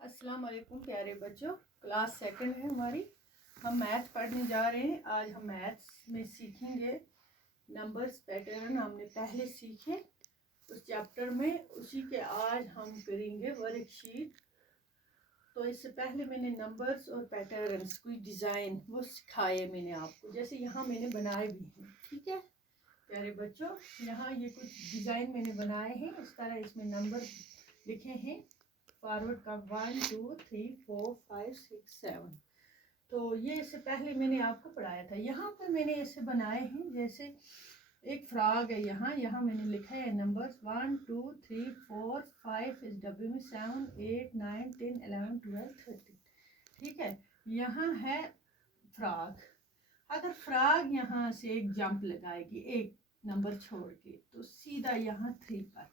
अस्सलाम वालेकुम प्यारे बच्चों। क्लास सेकंड है हमारी। हम मैथ पढ़ने जा रहे हैं। आज हम मैथ्स में सीखेंगे नंबर्स पैटर्न। हमने पहले सीखे उस चैप्टर में, उसी के आज हम करेंगे वर्कशीट। तो इससे पहले मैंने नंबर्स और पैटर्न्स कोई डिज़ाइन वो सिखाए मैंने आपको, जैसे यहाँ मैंने बनाए भी हैं। ठीक है प्यारे बच्चों, यहाँ ये कुछ डिज़ाइन मैंने बनाए हैं। इस तरह इसमें नंबर लिखे हैं फॉरवर्ड का 1 2 3 4 5 6 7। तो ये इससे पहले मैंने आपको पढ़ाया था। यहाँ पे मैंने ऐसे बनाए हैं, जैसे एक फ्रॉग है। यहाँ मैंने लिखा है नंबर्स 1 2 3 4 5 इस डब्बे में 7 8 9 10 11 12 13। ठीक है, यहाँ है फ्रॉग। अगर फ्रॉग यहाँ से एक जंप लगाएगी एक नंबर छोड़ के, तो सीधा यहाँ 3 पर,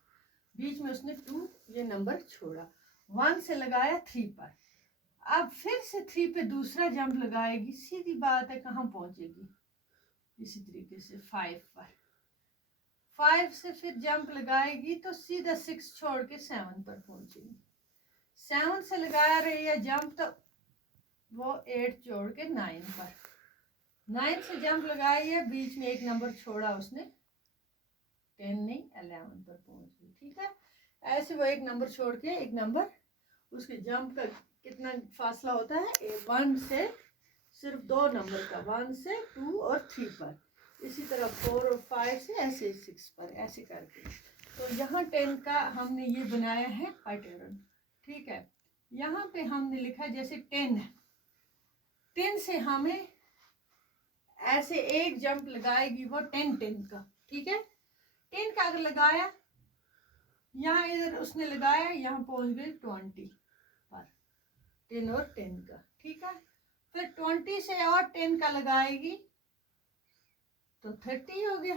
बीच में उसने 2 ये नंबर छोड़ा, 1 से लगाया 3 पर। अब फिर से 3 पे दूसरा जंप लगाएगी, सीधी बात है कहाँ पहुंचेगी, इसी तरीके से 5 पर। 5 से फिर जंप लगाएगी तो सीधा 6 छोड़ के 7 पर पहुंचेगी। 7 से लगा रही है जंप, तो वो 8 छोड़ के 9 पर। 9 से जंप लगाई है, बीच में एक नंबर छोड़ा उसने, 10 नहीं 11 पर पहुंच गई। ठीक है, ऐसे वो एक नंबर छोड़ के एक नंबर, उसके जंप का कितना फासला होता है, 1 से सिर्फ 2 नंबर का, 1 से 2 और 3 पर। इसी तरह 4 और 5 से ऐसे 6 पर, ऐसे करके। तो यहाँ 10 का हमने ये बनाया है पैटर्न। ठीक है, यहाँ पे हमने लिखा जैसे 10 है, 10 से हमें ऐसे एक जंप लगाएगी वो 10 का। ठीक है, 10 का अगर लगाया, यहाँ इधर उसने लगाया, यहाँ पहुंच गए 20 पर, 10 और 10 का। ठीक है, फिर 20 से और 10 का लगाएगी तो 30 हो गया।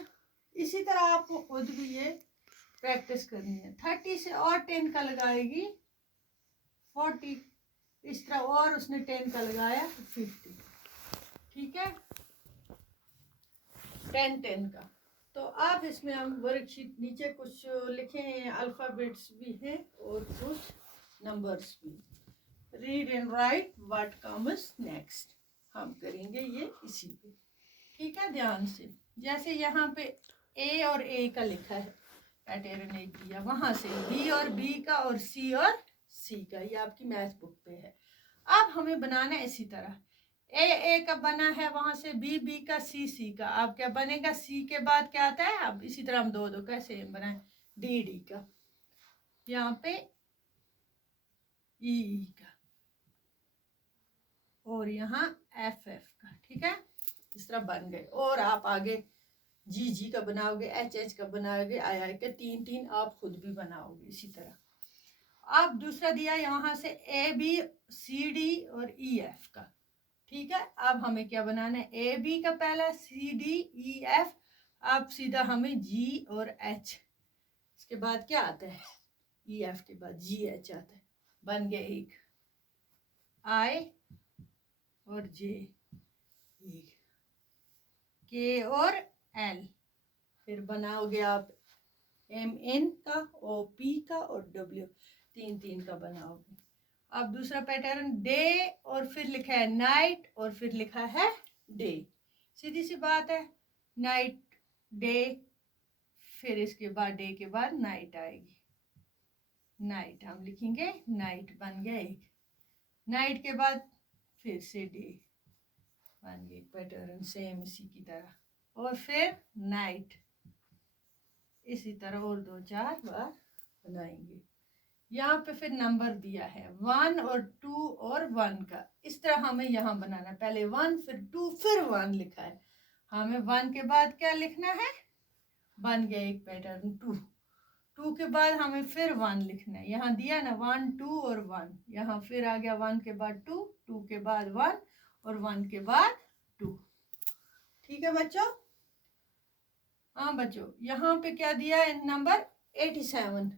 इसी तरह आपको खुद भी ये प्रैक्टिस करनी है। 30 से और 10 का लगाएगी 40, इस तरह और उसने 10 का लगाया 50। ठीक है, 10 का। तो आप इसमें हम वर्कशीट नीचे कुछ लिखे हैं, अल्फ़ाबेट्स भी हैं और कुछ नंबर्स भी। Read and right what comes next, हम करेंगे ये इसी पे। ठीक है, ध्यान से। जैसे यहाँ पे ए और ए का लिखा है पैटर्न एक दिया, वहां से बी और बी का और सी का, ये आपकी मैथ बुक पे है। अब हमें बनाना है इसी तरह, ए का बना है, वहां से बी का सी का। अब क्या बनेगा, सी के बाद क्या आता है, अब इसी तरह हम दो कैसे बनाए, डी का, यहाँ पे ई का, और यहाँ एफ का। ठीक है, इस तरह बन गए। और आप आगे जी का बनाओगे, एच का बनाओगे, आई का, 3 आप खुद भी बनाओगे इसी तरह। अब दूसरा दिया यहाँ से ए बी सी डी और ई एफ का। ठीक है, अब हमें क्या बनाना है, ए बी का पहला, सी डी ई एफ, अब सीधा हमें जी और एच, इसके बाद क्या आता है, ई एफ के बाद जी एच आता है। बन गया एक, आई और जे, के और एल, फिर बनाओगे आप एम एन का, ओ पी का और डब्ल्यू, 3 का बनाओगे। अब दूसरा पैटर्न डे, और फिर लिखा है नाइट, और फिर लिखा है डे। सीधी सी बात है, नाइट डे, फिर इसके बाद डे के बाद नाइट आएगी, नाइट हम लिखेंगे, नाइट बन गया एक। नाइट के बाद फिर से डे बन गया पैटर्न सेम इसी की तरह, और फिर नाइट, इसी तरह और 2-4 बार बनाएंगे। यहाँ पे फिर नंबर दिया है 1 और 2 और 1 का, इस तरह हमें यहाँ बनाना, पहले 1 फिर 2 फिर 1 लिखा है, हमें 1 के बाद क्या लिखना है, बन गया एक पैटर्न 2 के बाद हमें फिर 1 लिखना है, यहाँ दिया ना 1 2 और 1, यहाँ फिर आ गया 1 के बाद 2 के बाद 1 और 1 के बाद 2। ठीक है बच्चों, हाँ बच्चों, यहाँ पे क्या दिया है नंबर 87,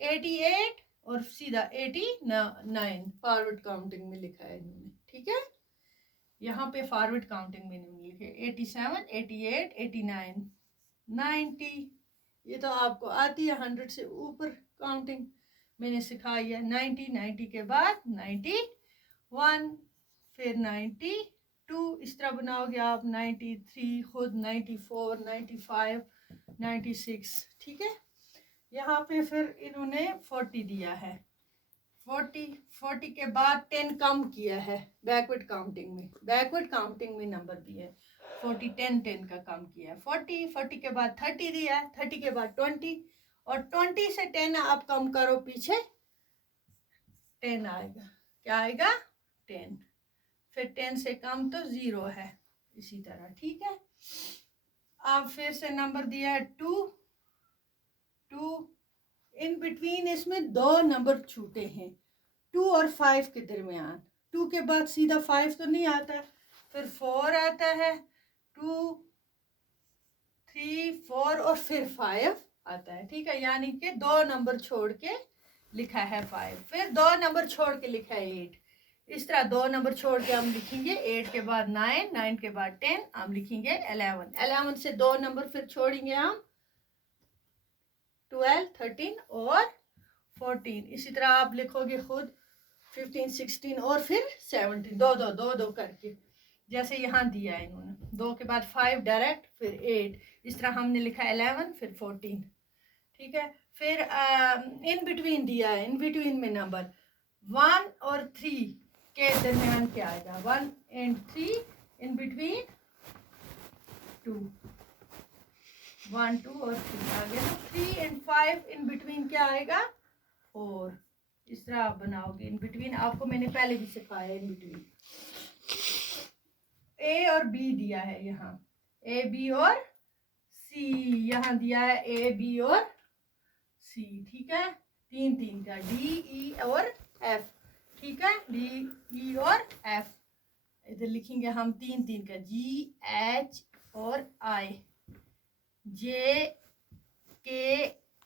88 और सीधा 89 फॉरवर्ड काउंटिंग में लिखा है इन्होंने। ठीक है, यहाँ पे फॉरवर्ड काउंटिंग में इन्होंने लिखे 87 88 89 90, ये तो आपको आती है 100 से ऊपर काउंटिंग। मैंने सिखाया 90, 90 के बाद 91, फिर 92, इस तरह बनाओगे आप 93, खुद 94, 95, 96, ठीक है। यहाँ पे फिर इन्होंने 40 दिया है, 40 के बाद 10 कम किया है बैकवर्ड काउंटिंग में, बैकवर्ड काउंटिंग में नंबर दिए है 40, 10 का कम किया है 40 के बाद 30 दिया है, 30 के बाद 20, और 20 से 10 आप कम करो पीछे 10 आएगा, क्या आएगा 10, फिर 10 से कम तो 0 है, इसी तरह, ठीक है। अब फिर से नंबर दिया है 2, इन बिटवीन इसमें 2 नंबर छूटे हैं 2 और 5 के दरमियान, 2 के बाद सीधा 5 तो नहीं आता, फिर 4 आता है, 2, 3, 4 और फिर 5 आता है, ठीक है। यानी कि 2 नंबर छोड़ के लिखा है 5, फिर 2 नंबर छोड़ के लिखा है 8, इस तरह 2 नंबर छोड़ के हम लिखेंगे 8 के बाद 9, 9 के बाद 10, हम लिखेंगे 11, 11 से 2 नंबर फिर छोड़ेंगे हम 12, 13 और 14, इसी तरह आप लिखोगे खुद 15, 16 और फिर 17, दो करके, जैसे यहाँ दिया है इन्होंने, 2 के बाद 5 डायरेक्ट, फिर 8, इस तरह हमने लिखा 11, फिर 14, ठीक है। फिर इन बिटवीन दिया है, इन बिटवीन में नंबर 1 और 3 के दरमियान क्या आएगा, 1 and 3 इन बिटवीन 2, 1, 2 और 3 आ गया, 3 and 5 इन बिटवीन क्या आएगा 4, इस तरह आप बनाओगे इन बिटवीन, आपको मैंने पहले भी सिखाया इन बिटवीन। ए और बी दिया है यहाँ, ए बी और सी, यहाँ दिया है ए बी और सी, ठीक है, 3 का, डी ई और एफ, ठीक है, डी ई और एफ, इधर लिखेंगे हम 3 का, जी एच और आई, जे के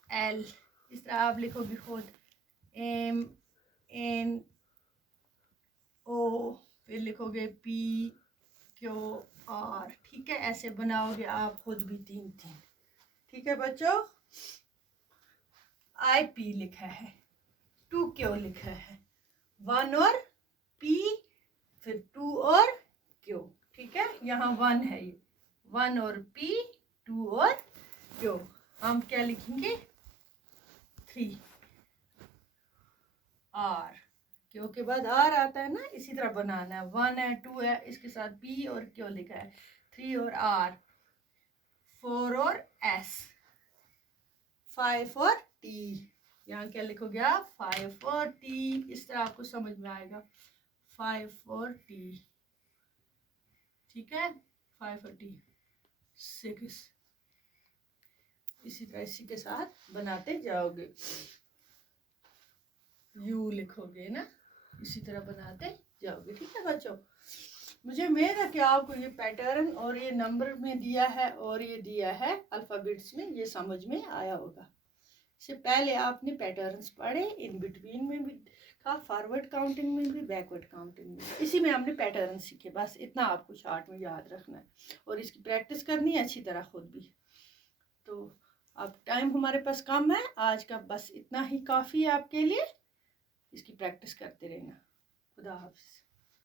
एल, इस तरह आप लिखोगे खुद, एम एन ओ, फिर लिखोगे पी क्यू आर, ठीक है, ऐसे बनाओगे आप खुद भी 3, ठीक है बच्चों। आई पी लिखा है, 2 क्यू लिखा है, 1 और पी, फिर 2 और क्यू, ठीक है, यहाँ 1 है, ये 1 और पी, 2 और क्यू, हम क्या लिखेंगे 3, आर, क्यू के बाद आर आता है ना, इसी तरह बनाना है, 1 है, 2 है, इसके साथ पी और क्यू लिखा है, 3 और आर, 4 और एस, 5 और टी, यहाँ क्या लिखोगे आप 5 और टी, इस तरह आपको समझ में आएगा, 5 और टी, ठीक है, 5 और टी, 6, इसी तरह इसी के साथ बनाते जाओगे, यू लिखोगे ना, इसी तरह बनाते जाओगे, ठीक है बच्चों। मुझे उम्मीद है कि आपको ये पैटर्न और ये नंबर में दिया है और ये दिया है अल्फ़ाबेट्स में, ये समझ में आया होगा। इससे पहले आपने पैटर्न्स पढ़े, इन बिटवीन में भी था, फॉरवर्ड काउंटिंग में भी, बैकवर्ड काउंटिंग में, इसी में हमने पैटर्न सीखे, बस इतना आपको शार्ट में याद रखना है और इसकी प्रैक्टिस करनी है अच्छी तरह खुद भी। तो अब टाइम हमारे पास कम है, आज का बस इतना ही काफ़ी है आपके लिए, इसकी प्रैक्टिस करते रहना। खुदा हाफिज़।